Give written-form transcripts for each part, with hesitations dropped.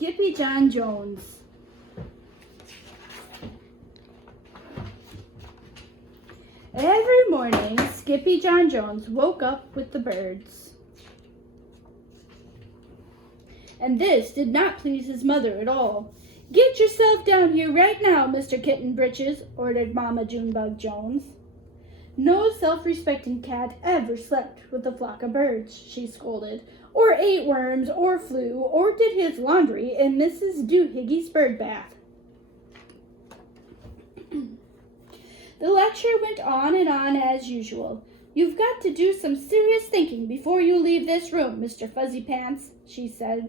SKIPPYJON Jones. Every morning, SKIPPYJON Jones woke up with the birds. And this did not please his mother at all. "Get yourself down here right now, Mr. Kitten Britches," ordered Mama Junebug Jones. "No self-respecting cat ever slept with a flock of birds," she scolded, "or ate worms, or flew, or did his laundry in Mrs. Doohiggy's bird bath." The lecture went on and on as usual. "You've got to do some serious thinking before you leave this room, Mr. Fuzzy Pants," she said,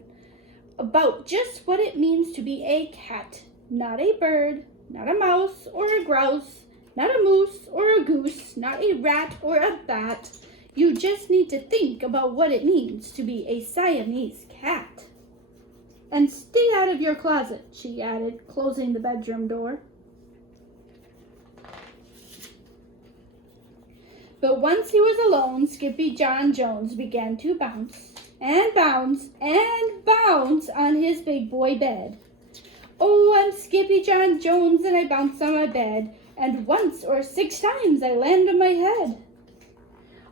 "about just what it means to be a cat, not a bird, not a mouse or a grouse, not a moose or a goose, not a rat or a bat. You just need to think about what it means to be a Siamese cat. And stay out of your closet," she added, closing the bedroom door. But once he was alone, SKIPPYJON Jones began to bounce and bounce and bounce on his big boy bed. "Oh, I'm SKIPPYJON Jones and I bounce on my bed, and once or 6 times I land on my head."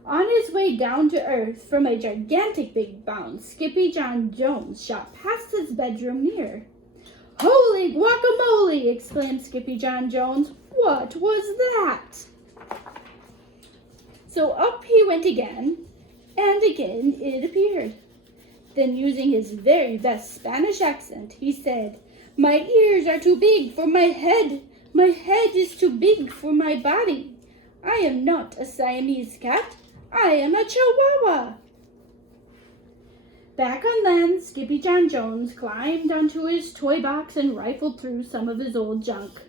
On his way down to earth from a gigantic big bounce, SKIPPYJON Jones shot past his bedroom mirror. "Holy guacamole!" exclaimed SKIPPYJON Jones. "What was that?" So up he went again, and again it appeared. Then, using his very best Spanish accent, he said, "My ears are too big for my head. My head is too big for my body. I am not a Siamese cat. I am a Chihuahua." Back on land, SKIPPYJON Jones climbed onto his toy box and rifled through some of his old junk.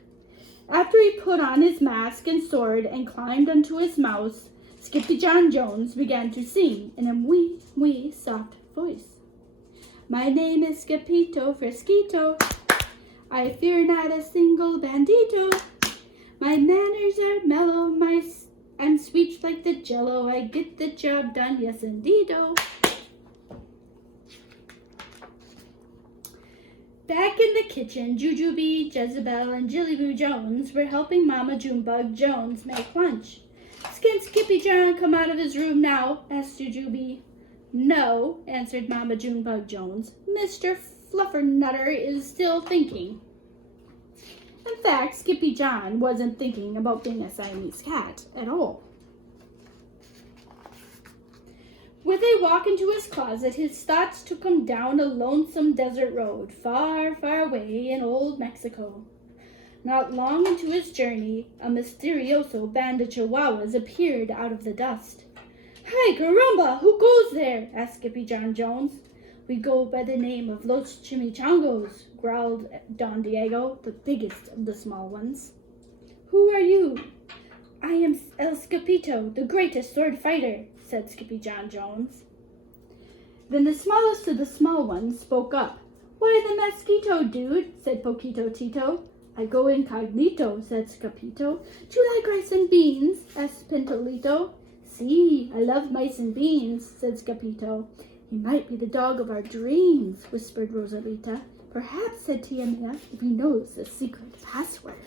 After he put on his mask and sword and climbed onto his mouse, SKIPPYJON Jones began to sing in a wee, wee soft voice. "My name is Skipito Frisquito. I fear not a single bandito. My manners are mellow, I'm sweet like the jello. I get the job done, yes indeedo." Back in the kitchen, Jujubee, Jezebel, and Jillyboo Jones were helping Mama Junebug Jones make lunch. "Can SKIPPYJON come out of his room now?" asked Jujubee. "No," answered Mama Junebug Jones. "Mr. Fluffernutter is still thinking." In fact, SKIPPYJON wasn't thinking about being a Siamese cat at all. With a walk into his closet, his thoughts took him down a lonesome desert road, far, far away in old Mexico. Not long into his journey, a mysterioso band of Chihuahuas appeared out of the dust. "Hi, caramba! Who goes there?" asked SKIPPYJON Jones. "We go by the name of Los Chimichangos," growled Don Diego, the biggest of the small ones. "Who are you?" "I am El Skipito, the greatest sword fighter," said SKIPPYJON Jones. Then the smallest of the small ones spoke up. "Why, the mosquito, dude," said Poquito Tito. "I go incognito," said Skipito. "Do you like rice and beans?" asked Pintolito. "See, I love mice and beans," said Skipito. "He might be the dog of our dreams," whispered Rosalita. "Perhaps," said Tia Mia, "if he knows the secret password."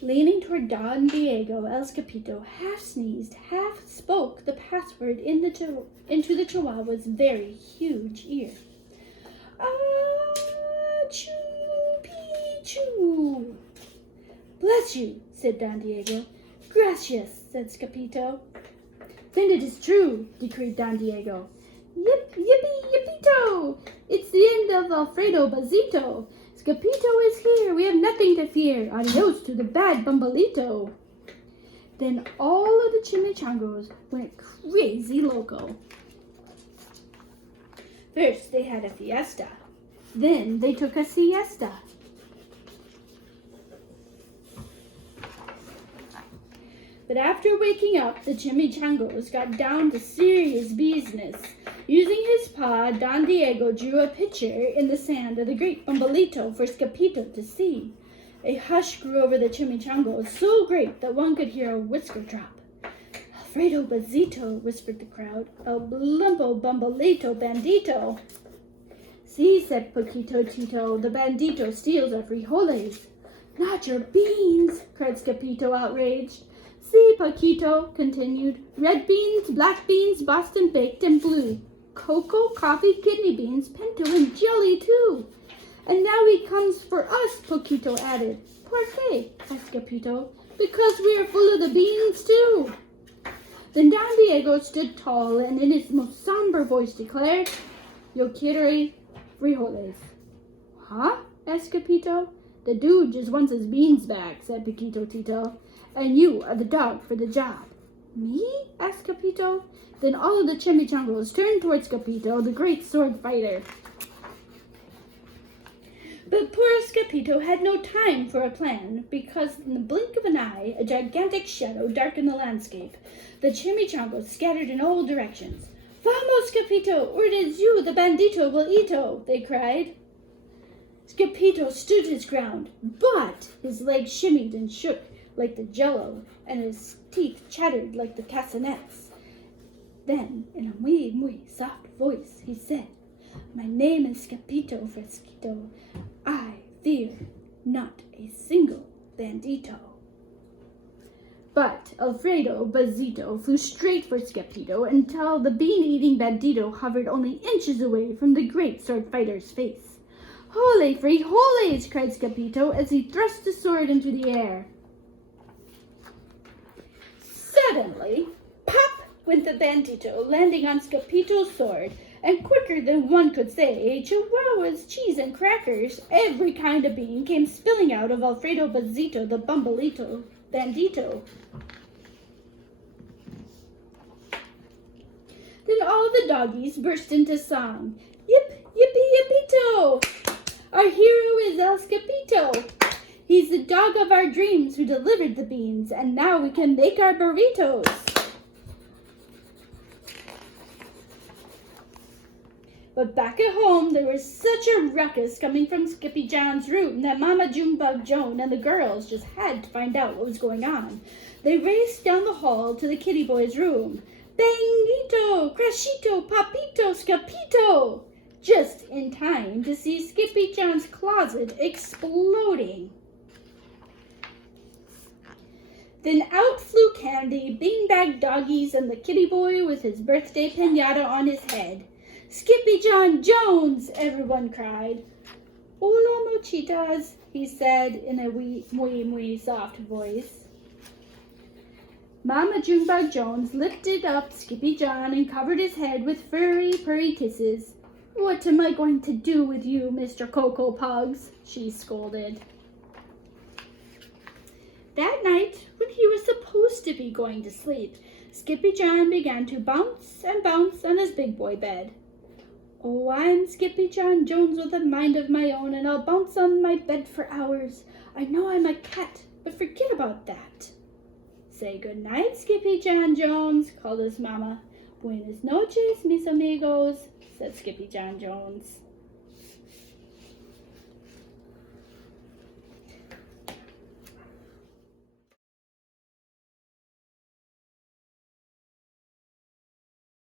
Leaning toward Don Diego, El Skipito half sneezed, half spoke the password into the Chihuahua's very huge ear. "Ah-choo-pee-choo." "Bless you," said Don Diego. "Gracias," said Skipito. "Then it is true," decreed Don Diego. "Yip, yippee, yippito! It's the end of Alfredo Bazito. Skipito is here. We have nothing to fear. Adios to the bad Bumbalito." Then all of the Chimichangos went crazy loco. First, they had a fiesta. Then they took a siesta. But after waking up, the Chimichangos got down to serious business. Using his paw, Don Diego drew a picture in the sand of the great Bumbalito for Skipito to see. A hush grew over the Chimichangos, so great that one could hear a whisker drop. Alfredo Bazito, whispered the crowd. El Blimpo Bumbalito Bandito. See, said Paquito Tito, the bandito steals our frijoles. Not your beans, cried Scapito, outraged. See, Paquito, continued, red beans, black beans, Boston baked and blue. Cocoa, coffee, kidney beans, pinto, and jelly, too. And now he comes for us, Paquito added. Por qué? asked Scapito. Because we are full of the beans, too. Then Don Diego stood tall and in his most somber voice declared, Yo quiero frijoles. Huh? asked Scapito. The dude just wants his beans back, said Paquito Tito. And you are the dog for the job. Me? asked Scapito. Then all of the chimichangas turned towards Scapito, the great sword fighter. But poor Scapito had no time for a plan, because in the blink of an eye, a gigantic shadow darkened the landscape. The chimichangas scattered in all directions. Vamos, Scapito, or it is you, the bandito will eato, they cried. Scapito stood his ground, but his legs shimmied and shook like the jello, and his teeth chattered like the castanets. Then, in a muy soft voice, he said, My name is Scapito Fresquito. I fear not a single bandito. But Alfredo Bazito flew straight for Scapito until the bean-eating bandito hovered only inches away from the great sword fighter's face. Holy frijoles! cried Scapito as he thrust the sword into the air. Suddenly, pop went the bandito, landing on Scapito's sword, and quicker than one could say, chihuahuas, cheese, and crackers, every kind of bean came spilling out of Alfredo Bazito, the bumbalito bandito. Then all the doggies burst into song. Yip, yippee, yippito! Our hero is El Scapito. He's the dog of our dreams who delivered the beans, and now we can make our burritos. But back at home, there was such a ruckus coming from Skippy John's room that Mama Junebug Joan and the girls just had to find out what was going on. They raced down the hall to the kitty boy's room. Bangito, crashito, papito, Scapito! Just in time to see Skippy John's closet exploding. Then out flew Candy, beanbag doggies, and the kitty boy with his birthday piñata on his head. Skippy John Jones, everyone cried. Hola, mochitas, he said in a muy soft voice. Mama Junebug Jones lifted up Skippy John and covered his head with furry, purry kisses. What am I going to do with you, Mr. Cocoa Pugs? She scolded. That night, when he was supposed to be going to sleep, Skippy John began to bounce and bounce on his big boy bed. Oh, I'm Skippy John Jones with a mind of my own, and I'll bounce on my bed for hours. I know I'm a cat, but forget about that. Say good night, Skippy John Jones, called his mama. Buenas noches, mis amigos, said Skippy John Jones.